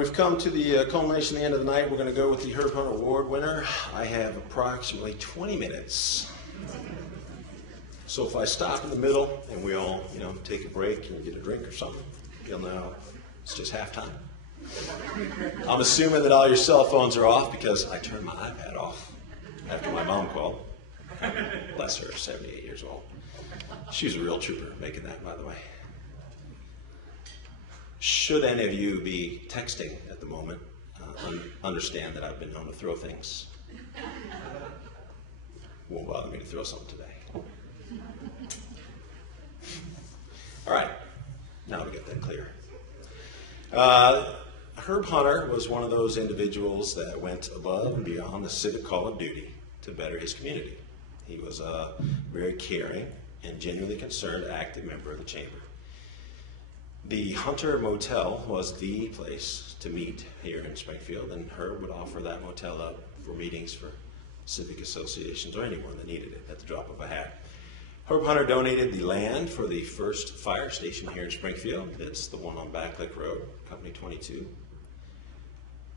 We've come to the culmination, the end of the night. We're going to go with the Herbert Award winner. I have approximately 20 minutes. So if I stop in the middle and we all, take a break and get a drink or something, you'll know it's just halftime. I'm assuming that all your cell phones are off because I turned my iPad off after my mom called. Bless her, 78 years old. She was a real trooper making that, by the way. Should any of you be texting at the moment, understand that I've been known to throw things. Won't bother me to throw something today. All right, now we get that clear. Herb Hunter was one of those individuals that went above and beyond the civic call of duty to better his community. He was a very caring and genuinely concerned active member of the chamber. The Hunter Motel was the place to meet here in Springfield, and Herb would offer that motel up for meetings for civic associations or anyone that needed it at the drop of a hat. Herb Hunter donated the land for the first fire station here in Springfield. It's the one on Backlick Road, Company 22.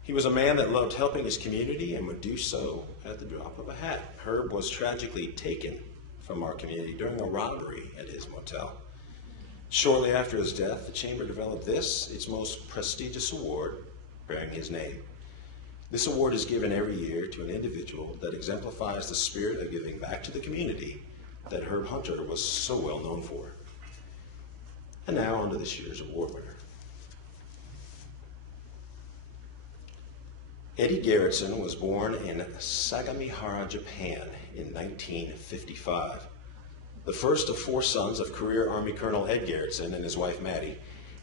He was a man that loved helping his community and would do so at the drop of a hat. Herb was tragically taken from our community during a robbery at his motel. Shortly after his death, the Chamber developed its most prestigious award, bearing his name. This award is given every year to an individual that exemplifies the spirit of giving back to the community that Herb Hunter was so well known for. And now on to this year's award winner. Eddie Garretson was born in Sagamihara, Japan in 1955. The first of 4 sons of career Army Colonel Ed Garretson and his wife Maddie,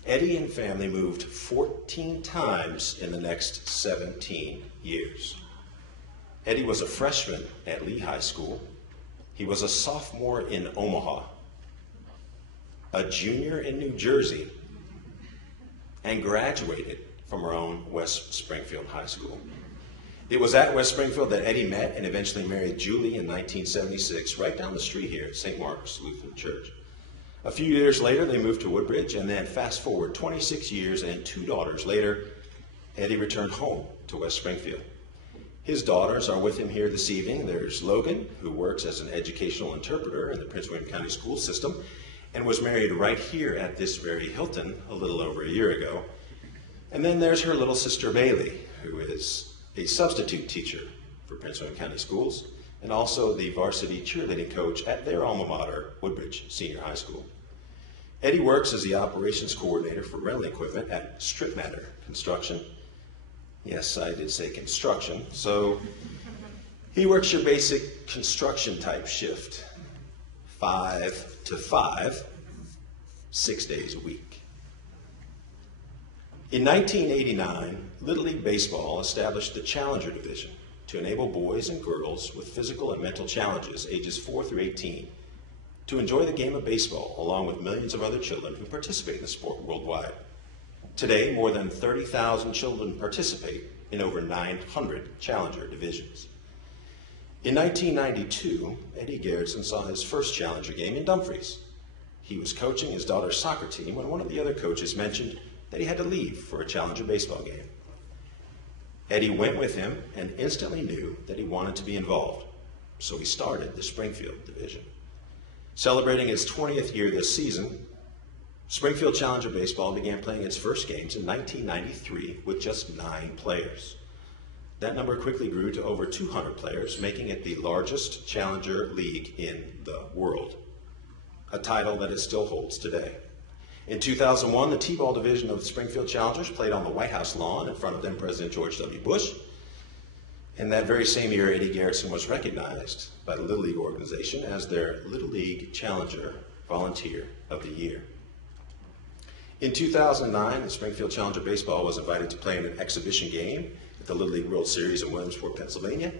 Eddie and family moved 14 times in the next 17 years. Eddie was a freshman at Lee High School. He was a sophomore in Omaha, a junior in New Jersey, and graduated from our own West Springfield High School. It was at West Springfield that Eddie met and eventually married Julie in 1976, right down the street here at St. Mark's Lutheran Church. A few years later, they moved to Woodbridge, and then fast forward 26 years and 2 daughters later, Eddie returned home to West Springfield. His daughters are with him here this evening. There's Logan, who works as an educational interpreter in the Prince William County school system and was married right here at this very Hilton a little over a year ago. And then there's her little sister Bailey, who is a substitute teacher for Prince William County Schools and also the varsity cheerleading coach at their alma mater, Woodbridge Senior High School. Eddie works as the operations coordinator for rental equipment at Strip Matter Construction. Yes, I did say construction. So he works your basic construction type shift, 5 to 5, 6 days a week. In 1989, Little League Baseball established the Challenger Division to enable boys and girls with physical and mental challenges ages 4 through 18 to enjoy the game of baseball along with millions of other children who participate in the sport worldwide. Today, more than 30,000 children participate in over 900 Challenger divisions. In 1992, Eddie Garretson saw his first Challenger game in Dumfries. He was coaching his daughter's soccer team when one of the other coaches mentioned that he had to leave for a Challenger baseball game. Eddie went with him and instantly knew that he wanted to be involved, so he started the Springfield division. Celebrating its 20th year this season, Springfield Challenger Baseball began playing its first games in 1993 with just 9 players. That number quickly grew to over 200 players, making it the largest Challenger league in the world, a title that it still holds today. In 2001, the T-ball division of the Springfield Challengers played on the White House lawn in front of then President George W. Bush. And that very same year, Eddie Garretson was recognized by the Little League organization as their Little League Challenger Volunteer of the Year. In 2009, the Springfield Challenger Baseball was invited to play in an exhibition game at the Little League World Series in Williamsport, Pennsylvania.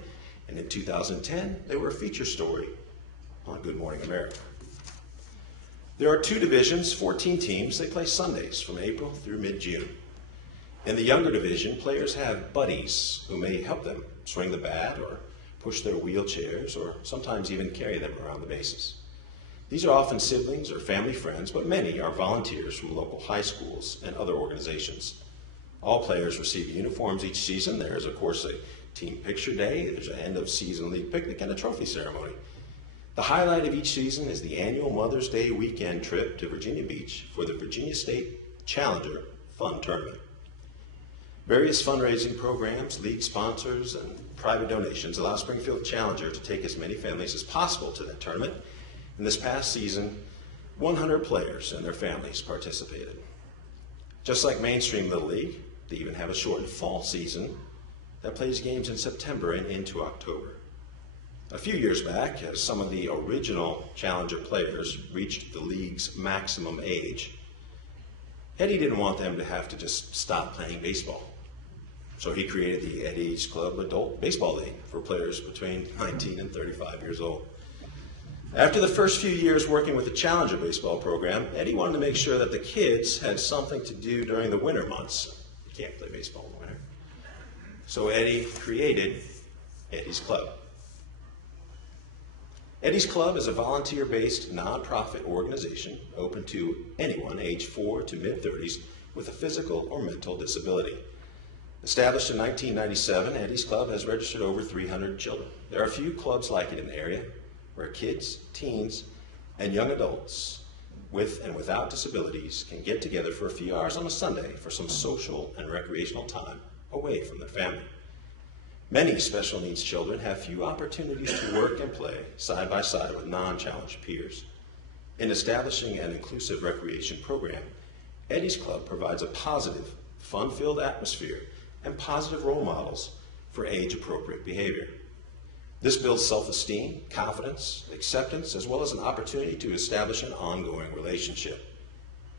And in 2010, they were a feature story on Good Morning America. There are 2 divisions, 14 teams. They play Sundays from April through mid-June. In the younger division, players have buddies who may help them swing the bat or push their wheelchairs or sometimes even carry them around the bases. These are often siblings or family friends, but many are volunteers from local high schools and other organizations. All players receive uniforms each season. There is, of course, a team picture day, there's an end of season league picnic, and a trophy ceremony. The highlight of each season is the annual Mother's Day weekend trip to Virginia Beach for the Virginia State Challenger Fun Tournament. Various fundraising programs, league sponsors, and private donations allow Springfield Challenger to take as many families as possible to that tournament. In this past season, 100 players and their families participated. Just like mainstream Little League, they even have a shortened fall season that plays games in September and into October. A few years back, as some of the original Challenger players reached the league's maximum age, Eddie didn't want them to have to just stop playing baseball. So he created the Eddie's Club Adult Baseball League for players between 19 and 35 years old. After the first few years working with the Challenger baseball program, Eddie wanted to make sure that the kids had something to do during the winter months. You can't play baseball in the winter. So Eddie created Eddie's Club. Eddie's Club is a volunteer-based nonprofit organization open to anyone aged 4 to mid-30s with a physical or mental disability. Established in 1997, Eddie's Club has registered over 300 children. There are a few clubs like it in the area where kids, teens, and young adults with and without disabilities can get together for a few hours on a Sunday for some social and recreational time away from their family. Many special needs children have few opportunities to work and play side by side with non-challenged peers. In establishing an inclusive recreation program, Eddie's Club provides a positive, fun-filled atmosphere and positive role models for age-appropriate behavior. This builds self-esteem, confidence, acceptance, as well as an opportunity to establish an ongoing relationship.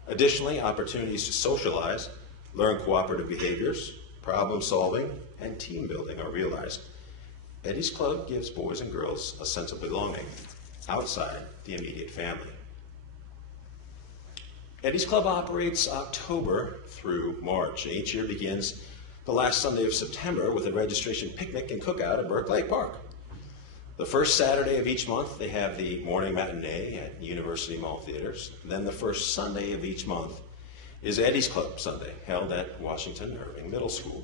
Additionally, opportunities to socialize, learn cooperative behaviors, problem solving, and team building are realized. Eddie's Club gives boys and girls a sense of belonging outside the immediate family. Eddie's Club operates October through March. Each year begins the last Sunday of September with a registration picnic and cookout at Burke Lake Park. The first Saturday of each month, they have the morning matinee at University Mall Theaters. Then the first Sunday of each month is Eddie's Club Sunday, held at Washington Irving Middle School.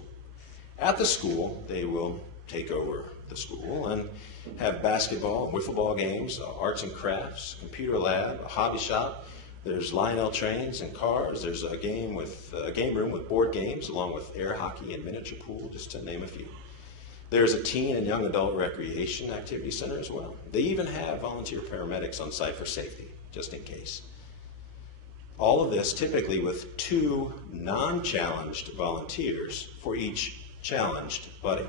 At the school, they will take over the school and have basketball, wiffle ball games, arts and crafts, computer lab, a hobby shop. There's Lionel trains and cars. There's a game room with board games, along with air hockey and miniature pool, just to name a few. There's a teen and young adult recreation activity center as well. They even have volunteer paramedics on site for safety, just in case. All of this typically with 2 non-challenged volunteers for each challenged buddy.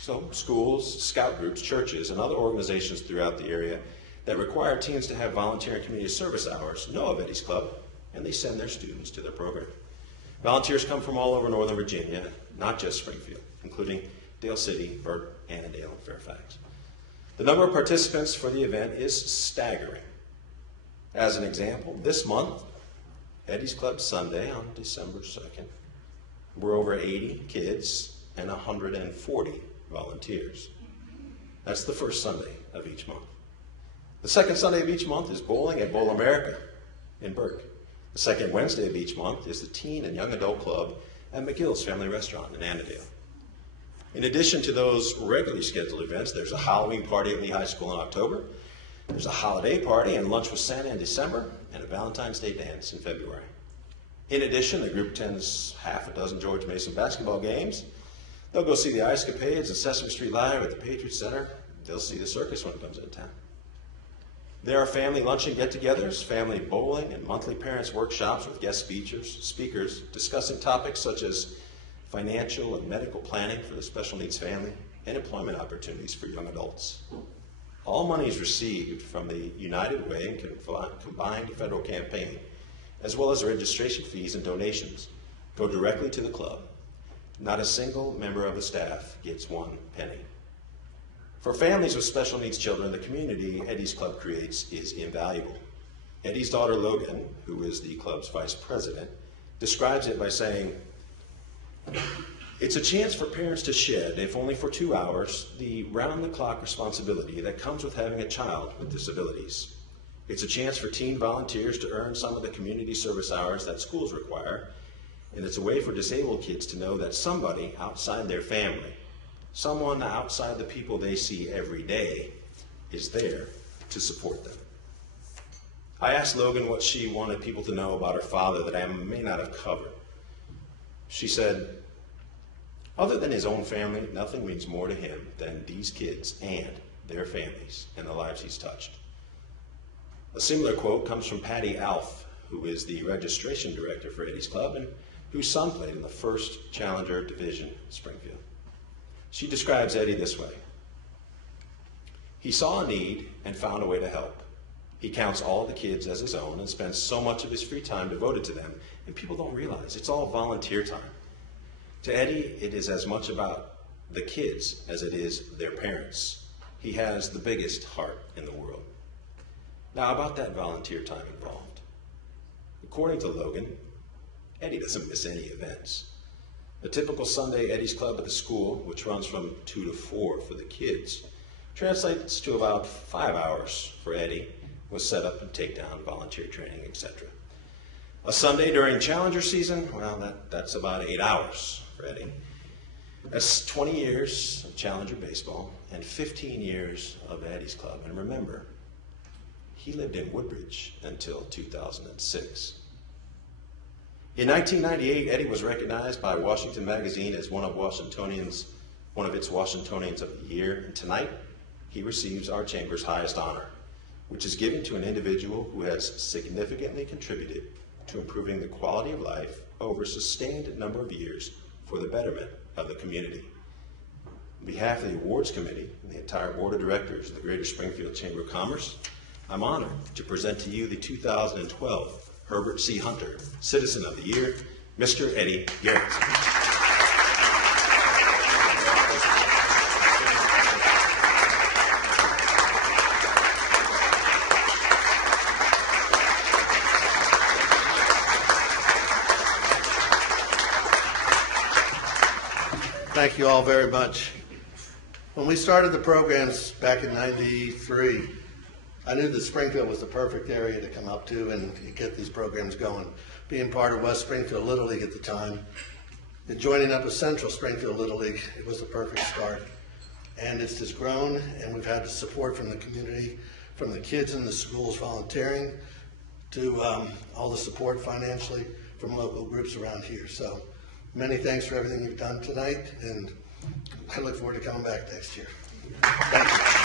So schools, scout groups, churches, and other organizations throughout the area that require teens to have volunteer and community service hours know of Eddie's Club, and they send their students to their program. Volunteers come from all over Northern Virginia, not just Springfield, including Dale City, Burt, Annandale, and Fairfax. The number of participants for the event is staggering. As an example, this month, Eddie's Club Sunday on December 2nd, we're over 80 kids and 140 volunteers. That's the first Sunday of each month. The second Sunday of each month is bowling at Bowl America in Burke. The second Wednesday of each month is the Teen and Young Adult Club at McGill's Family Restaurant in Annandale. In addition to those regularly scheduled events, there's a Halloween party at Lee High School in October, there's a holiday party and lunch with Santa in December, and a Valentine's Day dance in February. In addition, the group attends half a dozen George Mason basketball games. They'll go see the Ice Capades and Sesame Street Live at the Patriot Center. They'll see the circus when it comes into town. There are family lunch and get-togethers, family bowling, and monthly parents' workshops with guest speakers discussing topics such as financial and medical planning for the special needs family, and employment opportunities for young adults. All monies received from the United Way and combined federal campaign, as well as registration fees and donations, go directly to the club. Not a single member of the staff gets 1 penny. For families with special needs children, the community Eddie's Club creates is invaluable. Eddie's daughter Logan, who is the club's vice president, describes it by saying, "It's a chance for parents to shed, if only for 2 hours, the round-the-clock responsibility that comes with having a child with disabilities. It's a chance for teen volunteers to earn some of the community service hours that schools require, And it's a way for disabled kids to know that somebody outside their family, someone outside the people they see every day, is there to support them. I asked Logan what she wanted people to know about her father that I may not have covered. She said, other than his own family, nothing means more to him than these kids and their families and the lives he's touched. A similar quote comes from Patty Alf, who is the registration director for Eddie's Club and whose son played in the first Challenger Division in Springfield. She describes Eddie this way. He saw a need and found a way to help. He counts all the kids as his own and spends so much of his free time devoted to them, and people don't realize it's all volunteer time. To Eddie, it is as much about the kids as it is their parents. He has the biggest heart in the world. Now, about that volunteer time involved. According to Logan, Eddie doesn't miss any events. A typical Sunday Eddie's Club at the school, which runs from 2 to 4 for the kids, translates to about 5 hours for Eddie with setup and takedown, volunteer training, etc. A Sunday during Challenger season, well, that's about 8 hours for Eddie. That's 20 years of Challenger baseball and 15 years of Eddie's Club. And remember, he lived in Woodbridge until 2006. In 1998, Eddie was recognized by Washington Magazine as one of its Washingtonians of the Year, and tonight he receives our Chamber's highest honor, which is given to an individual who has significantly contributed to improving the quality of life over a sustained number of years for the betterment of the community. On behalf of the awards committee and the entire board of directors of the Greater Springfield Chamber of Commerce, I'm honored to present to you the 2012 Herbert C. Hunter Citizen of the Year, Mr. Eddie Garretson. Thank you all very much. When we started the programs back in '93, I knew that Springfield was the perfect area to come up to and get these programs going. Being part of West Springfield Little League at the time, and joining up with Central Springfield Little League, it was the perfect start. And it's just grown, and we've had the support from the community, from the kids in the schools volunteering, to all the support financially from local groups around here. So many thanks for everything you've done tonight, and I look forward to coming back next year. Thank you.